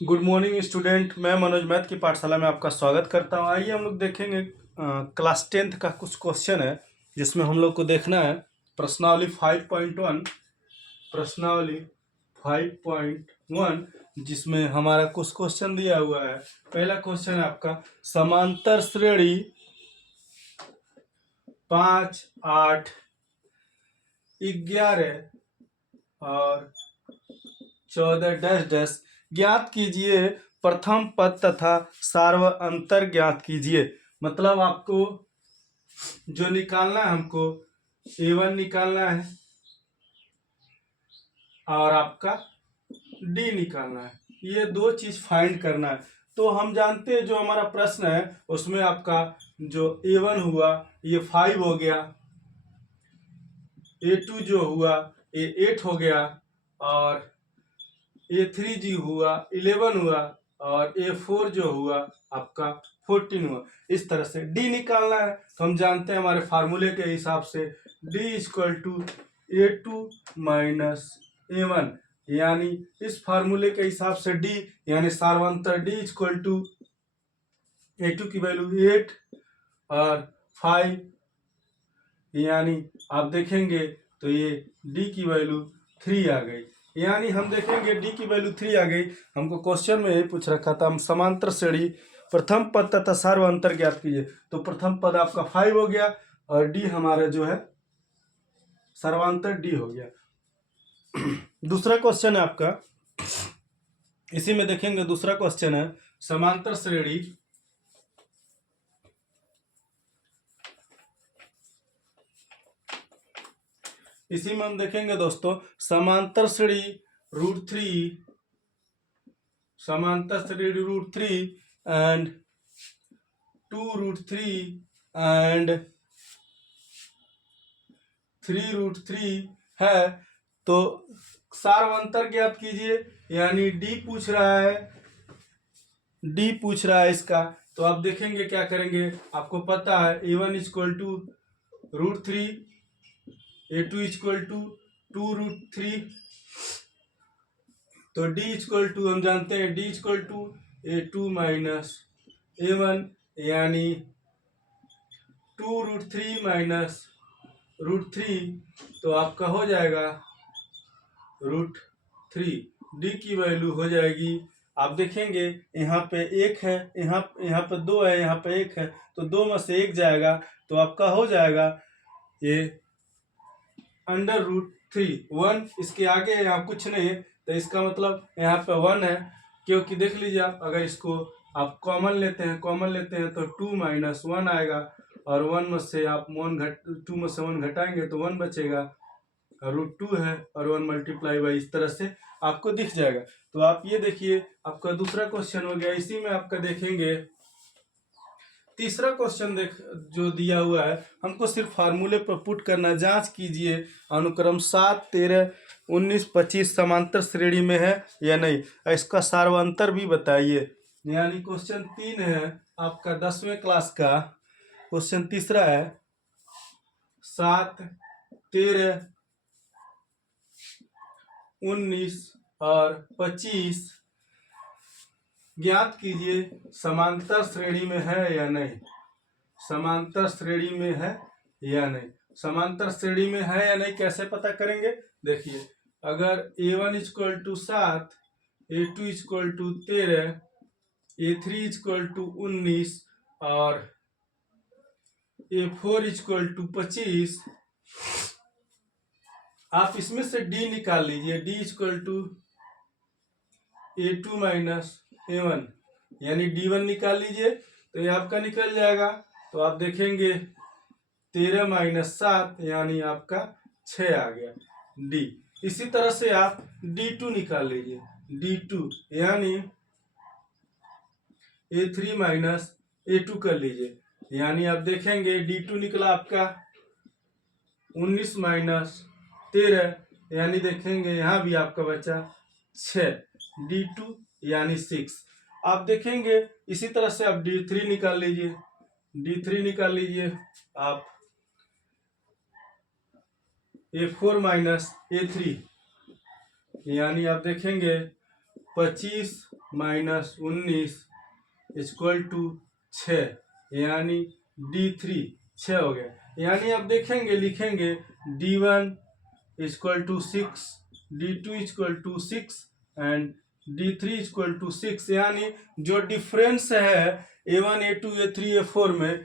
Good morning student. मैं Manoj math की पाठशाला में आपका स्वागत करता हूं। आइए हम लोग देखेंगे क्लास 10th का कुछ क्वेश्चन है जिसमें हम लोग को देखना है प्रश्नावली 5.1 प्रश्नावली 5.1 जिसमें हमारा कुछ क्वेश्चन दिया हुआ है। पहला क्वेश्चन है आपका समांतर श्रेणी 5, 8, 11 और 14 ज्ञात कीजिए प्रथम पद तथा सार्वअंतर ज्ञात कीजिए। मतलब आपको जो निकालना है, हमको A1 निकालना है और आपका D निकालना है। ये दो चीज फाइंड करना है। तो हम जानते हैं जो हमारा प्रश्न है उसमें आपका जो A1 हुआ ये 5 हो गया, A2 जो हुआ ये 8 हो गया और A3 हुआ 11 हुआ और A4 जो हुआ आपका 14 हुआ। इस तरह से D निकालना है तो हम जानते हैं हमारे फार्मूले के हिसाब से D equal to A2 minus A1, यानी इस फार्मूले के हिसाब से D यानी सार्वंतर D इक्वल टू A2 की वैल्यू 8 और 5, यानी आप देखेंगे तो ये D की वैल्यू 3 आ गई। यानी हम देखेंगे D की वैल्यू 3 आ गई। हमको क्वेश्चन में यही पूछ रखा था, हम समांतर श्रेणी प्रथम पद तथा सार्वअंतर ज्ञात कीजिए। तो प्रथम पद आपका 5 हो गया और D हमारा जो है सर्वांतर D हो गया। दूसरा क्वेश्चन है आपका, इसी में देखेंगे दूसरा क्वेश्चन है समांतर श्रेणी इसी में हम देखेंगे दोस्तों समांतर श्रेणी √3 एंड 2√3 एंड 3√3 है। तो सार्वअंतर ज्ञात कीजिए, यानी D पूछ रहा है इसका। तो आप देखेंगे क्या करेंगे, आपको पता है A1 equal to √3, A2 equal to 2√3, तो D इक्वल टू हम जानते हैं D equal to A2 minus A1, यानी 2√3 माइनस √3, तो आपका हो जाएगा √3। D की वैल्यू हो जाएगी, आप देखेंगे यहाँ पे 1 है, यहाँ पे 2 है, यहाँ पे 1 है, तो 2 में से 1 जाएगा तो आपका हो जाएगा ये √3। 1 इसके आगे यहाँ कुछ नहीं है तो इसका मतलब यहाँ पे 1 है, क्योंकि देख लीजिए आप अगर इसको आप कॉमन लेते हैं तो 2 माइनस 1 आएगा और 1 में से आप 2 में से 1 घटाएंगे तो 1 बचेगा, √2 है और 1 मल्टीप्लाई बाई, इस तरह से आपको दिख जाएगा। तो आप ये देखिए आपका दूसरा क्वेश्चन हो गया। इसी में आपका देखेंगे तीसरा क्वेश्चन जो दिया हुआ है, हमको सिर्फ फार्मूले पर पुट करना। जांच कीजिए अनुक्रम 7, 13, 19, 25 समांतर श्रेणी में है या नहीं, इसका सार्वअंतर भी बताइए। यानी क्वेश्चन 3 है आपका 10वें क्लास का। क्वेश्चन तीसरा है 7, 13, 19 और 25 ज्ञात कीजिए समांतर श्रेणी में है या नहीं। समांतर श्रेणी में है या नहीं, समांतर श्रेणी में है या नहीं कैसे पता करेंगे, देखिए अगर A1 equal to 7, A2 equal to 13, A3 equal to 19 और A4 इक्वल टू 25, आप इसमें से D निकाल लीजिए। D equal to A2 minus A1, यानी D1 निकाल लीजिए तो ये आपका निकल जाएगा। तो आप देखेंगे 13 माइनस 7 यानी आपका 6 आ गया D। इसी तरह से आप D2 निकाल लीजिए, D2 यानी A3 माइनस A2 कर लीजिए, यानी आप देखेंगे D2 निकला आपका 19 माइनस 13, यानी देखेंगे यहाँ भी आपका बचा 6, D2 यानी 6। आप देखेंगे इसी तरह से आप D3 निकाल लीजिए, D3 निकाल लीजिए आप A4 माइनस A3, यानी आप देखेंगे 25 माइनस 19 इक्वल टू 6, यानी D3 6 हो गया। यानी आप देखेंगे लिखेंगे D1 equal to 6, D2 equal to 6 and D3 equal to 6, यानी जो डिफरेंस है A1 A2 A3 A4 में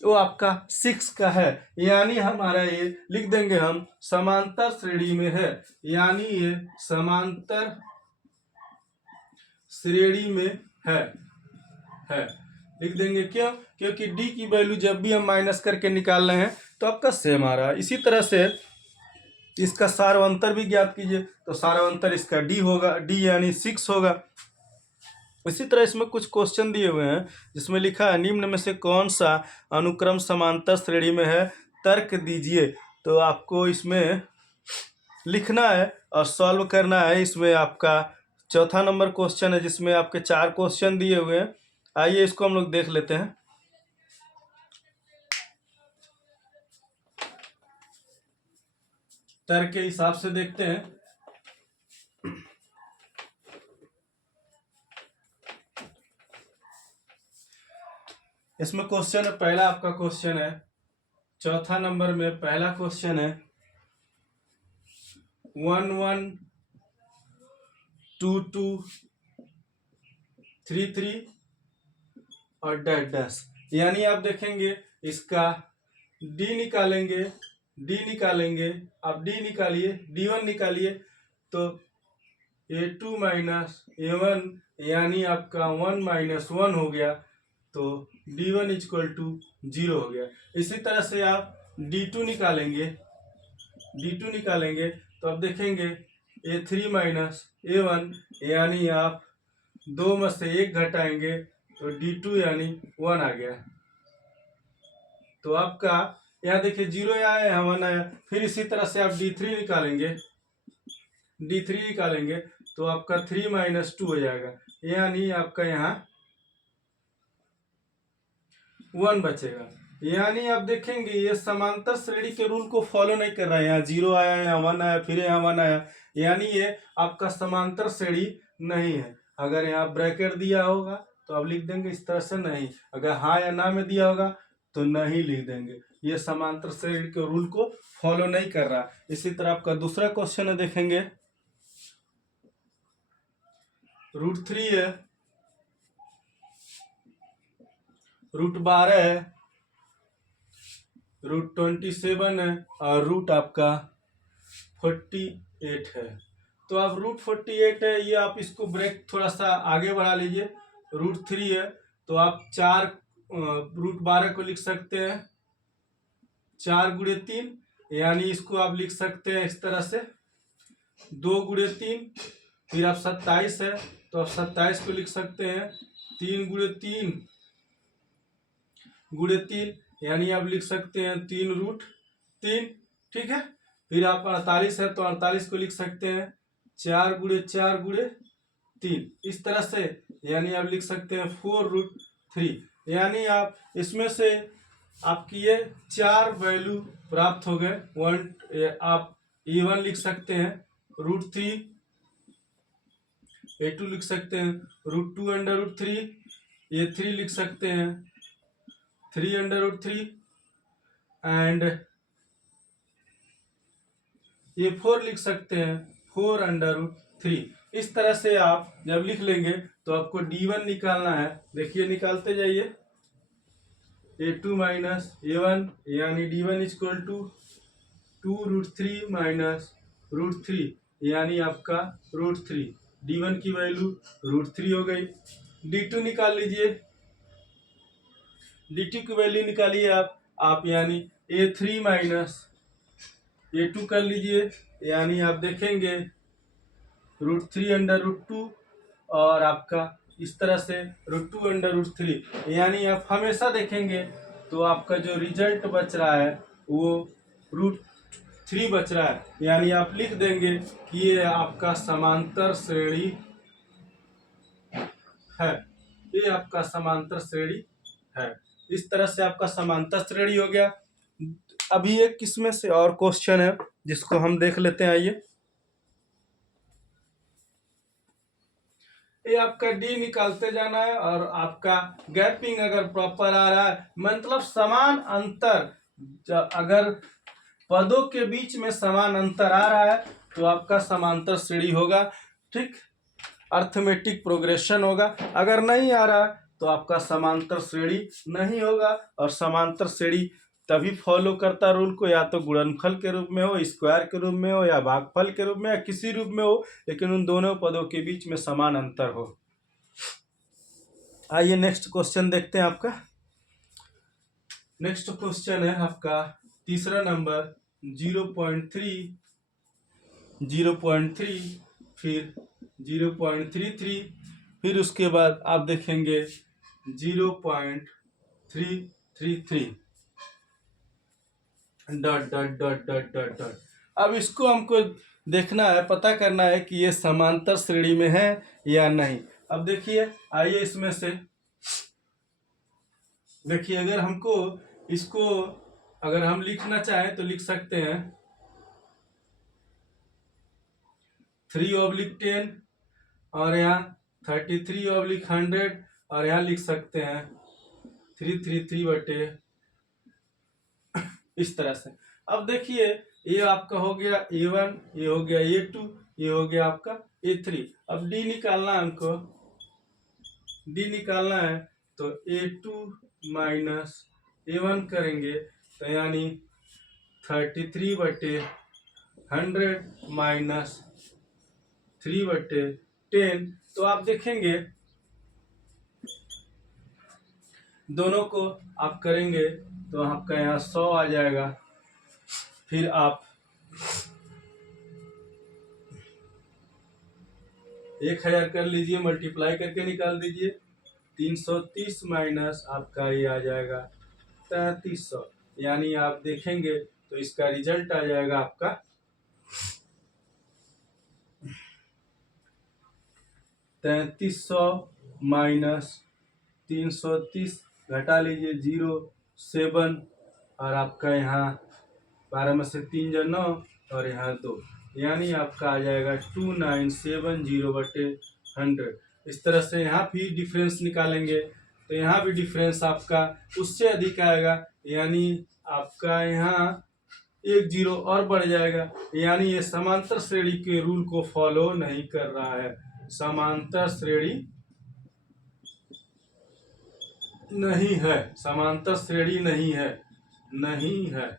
वो आपका 6 का है। यानी हमारा ये लिख देंगे हम समांतर श्रेणी में है, यानी ये समांतर श्रेणी में है लिख देंगे। क्यों? क्योंकि डी की वैल्यू जब भी हम माइनस करके निकाल रहे हैं तो आपका सेम आ रहा है। इसी तरह से इसका सारवंतर भी ज्ञात कीजिए, तो सारवंतर इसका डी होगा, डी यानी 6 होगा। इसी तरह इसमें कुछ क्वेश्चन दिए हुए हैं जिसमें लिखा है निम्न में से कौन सा अनुक्रम समांतर श्रेणी में है, तर्क दीजिए। तो आपको इसमें लिखना है और सॉल्व करना है। इसमें आपका चौथा नंबर क्वेश्चन है जिसमें आपके 4 क्वेश्चन दिए हुए हैं। आइए इसको हम लोग देख लेते हैं। तर्क के हिसाब से देखते हैं। इसमें क्वेश्चन पहला आपका क्वेश्चन है, चौथा नंबर में पहला क्वेश्चन है 1 1 2 2 3 3 और डैश डैश। यानी आप देखेंगे इसका डी निकालेंगे, डी निकालेंगे, आप डी निकालिए, D1 निकालिए, तो A2 माइनस A1 यानी आपका 1 माइनस 1 हो गया, तो D1 इक्वल टू 0 हो गया। इसी तरह से आप D2 निकालेंगे, D2 निकालेंगे तो आप देखेंगे A3 माइनस A1 यानी आप 2 में से 1 घटाएंगे तो D2 यानी 1 आ गया। तो आपका यहाँ देखिए 0 आया, यहाँ 1 आया। फिर इसी तरह से आप D3 निकालेंगे, D3 निकालेंगे तो आपका 3 माइनस 2 हो जाएगा, यानी आपका यहाँ 1 बचेगा। यानी आप देखेंगे ये समांतर श्रेणी के रूल को फॉलो नहीं कर रहा है। यहाँ 0 आया, यहाँ 1 आया, फिर यहाँ 1 आया, यानी ये आपका समांतर श्रेणी नहीं है। अगर यहाँ ब्रैकेट दिया होगा तो आप लिख देंगे, इस तरह से नहीं। अगर हाँ या ना में दिया होगा तो नहीं लिख देंगे। ये समांतर श्रेणी के रूल को फॉलो नहीं कर रहा। इसी तरह आपका दूसरा क्वेश्चन है, देखेंगे √3 है, √12 है, √27 है और रूट आपका 48 है। तो आप √48 है, ये आप इसको ब्रेक थोड़ा सा आगे बढ़ा लीजिए। √3 है तो आप 4 √12 को लिख सकते हैं 4 गुणे 3, यानी इसको आप लिख सकते हैं इस तरह से 2 गुणे 3। फिर आप 27 है तो आप 27 को लिख सकते हैं 3 गुणे 3 गुणे 3, यानी आप लिख सकते हैं 3√3। ठीक है। फिर आप 48 है तो 48 को लिख सकते हैं 4 गुणे 4 गुणे 3, इस तरह से, यानी आप लिख सकते हैं 4√3। यानी आप इसमें से आपकी ये 4 वैल्यू प्राप्त हो गए। आप A1 लिख सकते हैं √3, A2 लिख सकते हैं √2√3, A3 लिख सकते हैं 3√3 एंड A4 लिख सकते हैं 4√3। इस तरह से आप जब लिख लेंगे तो आपको D1 निकालना है। देखिए निकालते जाइए, A2 माइनस A1 यानी D1 इक्वल टू 2√3 माइनस √3 यानी आपका √3। D1 की वैल्यू √3 हो गई। D2 निकाल लीजिए, D2 की वैल्यू निकालिए आप यानी A3 माइनस A2 कर लीजिए, यानी आप देखेंगे √3√2 और आपका इस तरह से √2√3, यानी आप हमेशा देखेंगे तो आपका जो रिजल्ट बच रहा है वो √3 बच रहा है। यानी आप लिख देंगे कि ये आपका समांतर श्रेणी है, ये आपका समांतर श्रेणी है। इस तरह से आपका समांतर श्रेणी हो गया। अभी एक किस्में से और क्वेश्चन है जिसको हम देख लेते हैं। आइए, ये आपका डी निकालते जाना है, और आपका गैपिंग अगर प्रॉपर आ रहा है, मतलब समान अंतर, अगर पदों के बीच में समान अंतर आ रहा है तो आपका समांतर श्रेणी होगा। ठीक, अर्थमेटिक प्रोग्रेशन होगा। अगर नहीं आ रहा तो आपका समांतर श्रेणी नहीं होगा। और समांतर श्रेणी तभी फॉलो करता रूल को, या तो गुणनफल के रूप में हो, स्क्वायर के रूप में हो, या भागफल के रूप में, या किसी रूप में हो, लेकिन उन दोनों पदों के बीच में समान अंतर हो। आइए नेक्स्ट क्वेश्चन देखते हैं आपका। नेक्स्ट क्वेश्चन है आपका तीसरा नंबर 0.3, 0.3, फिर 0.33, फिर उसके बाद आप देखेंगे 0.333 dot dot dot dot dot dot. अब इसको हमको देखना है, पता करना है कि ये समांतर श्रेणी में है या नहीं। अब देखिए, आइए इसमें से देखिए, अगर हमको इसको अगर हम लिखना चाहें तो लिख सकते हैं 3/10, और यहाँ 33/100, और यहाँ लिख सकते हैं 333 बटे, इस तरह से। अब देखिए, ये आपका हो गया A1, ये हो गया A2, ये हो गया आपका A3। अब D निकालना है हमको, D निकालना है तो A2 माइनस A1 करेंगे, तो यानी 33/100 माइनस 3/10। तो आप देखेंगे दोनों को आप करेंगे तो आपका यहाँ 100 आ जाएगा। फिर आप 1000 कर लीजिए, मल्टीप्लाई करके निकाल दीजिए। 330 माइनस आपका ये आ जाएगा 3300, यानी आप देखेंगे तो इसका रिजल्ट आ जाएगा आपका 3300 माइनस 330, घटा लीजिए 0.7, और आपका यहाँ 12 में से 3 जा 9, और यहाँ 2, यानी आपका आ जाएगा 2970/100। इस तरह से यहाँ भी डिफरेंस निकालेंगे तो यहाँ भी डिफरेंस आपका उससे अधिक आएगा, यानी आपका यहाँ 1 0 और बढ़ जाएगा, यानी ये समांतर श्रेणी के रूल को फॉलो नहीं कर रहा है। समांतर श्रेणी नहीं है, समांतर श्रेणी नहीं है, नहीं है।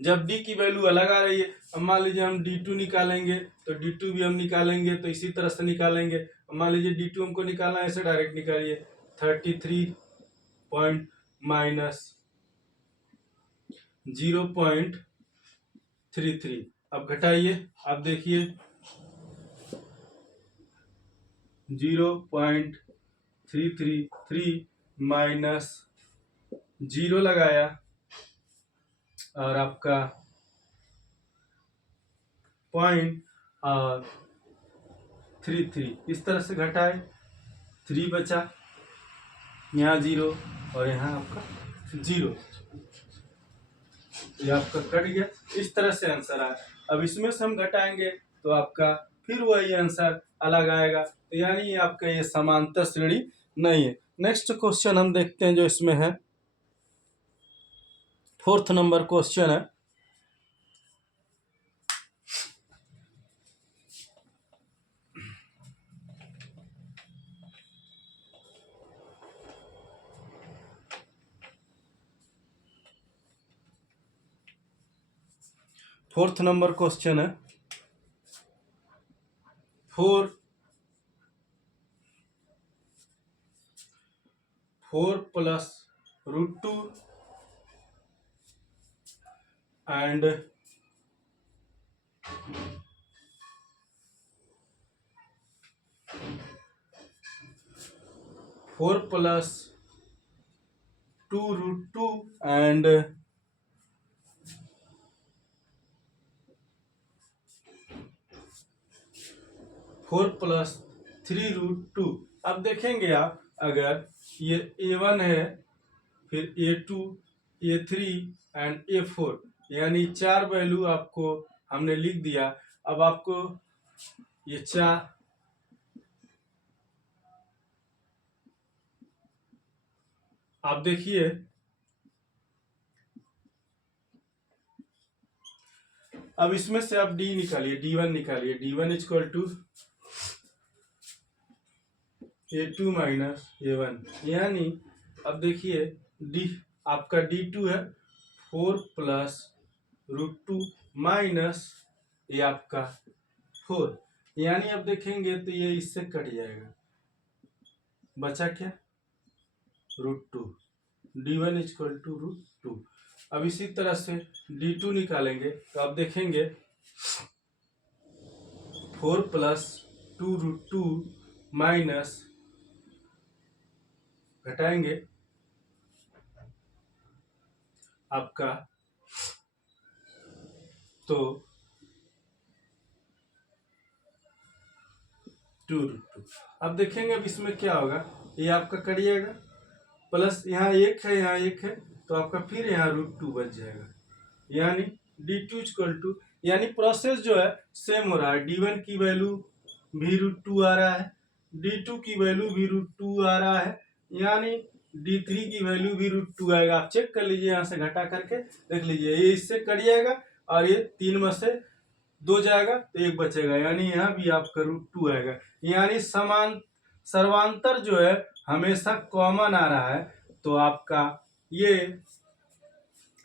जब D की वैल्यू अलग आ रही है, अब मान लीजिए हम D2 निकालेंगे तो D2 भी हम निकालेंगे तो इसी तरह से निकालेंगे। मान लीजिए D2 हमको निकालना है, ऐसे डायरेक्ट निकालिए 33 पॉइंट माइनस 0.33। अब घटाइए, आप देखिए 0.333 माइनस 0 लगाया, और आपका 0.33, इस तरह से घटाए, 3 बचा, यहाँ 0 और यहाँ आपका 0, ये आपका कट गया। इस तरह से आंसर आया। अब इसमें से हम घटाएंगे तो आपका फिर वही आंसर अलग आएगा, तो यानी आपका ये समांतर श्रेणी नहीं है। नेक्स्ट क्वेश्चन हम देखते हैं जो इसमें है, 4th नंबर क्वेश्चन है। फोर्थ नंबर क्वेश्चन है, 4 + √2 and 4 + 2√2 and 4 + 3√2। अब देखेंगे आप, अगर ये A1 है, फिर A2, A3 एंड A4, यानी 4 वैल्यू आपको हमने लिख दिया। अब आपको ये 4 आप देखिए अब इसमें से आप डी निकालिए, D1 निकालिए। D1 equal to A2 minus A1, यानी अब देखिए डी आपका D2 है 4 प्लस √2 माइनस ये आपका 4, यानी अब देखेंगे तो ये इससे कट जाएगा, बचा क्या √2। D1 equal to √2। अब इसी तरह से D2 निकालेंगे तो आप देखेंगे 4 प्लस 2 √2 माइनस घटाएंगे आपका तो 2 √2। अब देखेंगे अब इसमें क्या होगा, ये आपका कट जाएगा, प्लस यहाँ 1 है यहाँ 1 है तो आपका फिर यहाँ √2 बच जाएगा, यानी D2 इक्वल टू, यानी प्रोसेस जो है सेम हो रहा है। D1 की वैल्यू भी √2 आ रहा है, D2 की वैल्यू भी √2 आ रहा है, यानी D3 की वैल्यू भी √2 आएगा। आप चेक कर लीजिए, यहाँ से घटा करके देख लीजिए, ये इससे कट जाएगा और ये 3 में से 2 जाएगा तो 1 बचेगा, यानी यहाँ भी आपका √2 आएगा। यानी सर्वांतर जो है हमेशा कॉमन आ रहा है, तो आपका ये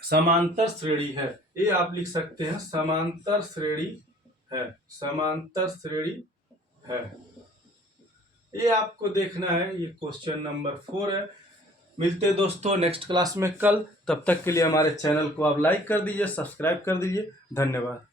समांतर श्रेणी है, ये आप लिख सकते हैं समांतर श्रेणी है, समांतर श्रेणी है। ये आपको देखना है, ये क्वेश्चन नंबर 4 है। मिलते हैं दोस्तों नेक्स्ट क्लास में कल, तब तक के लिए हमारे चैनल को आप लाइक कर दीजिए, सब्सक्राइब कर दीजिए। धन्यवाद।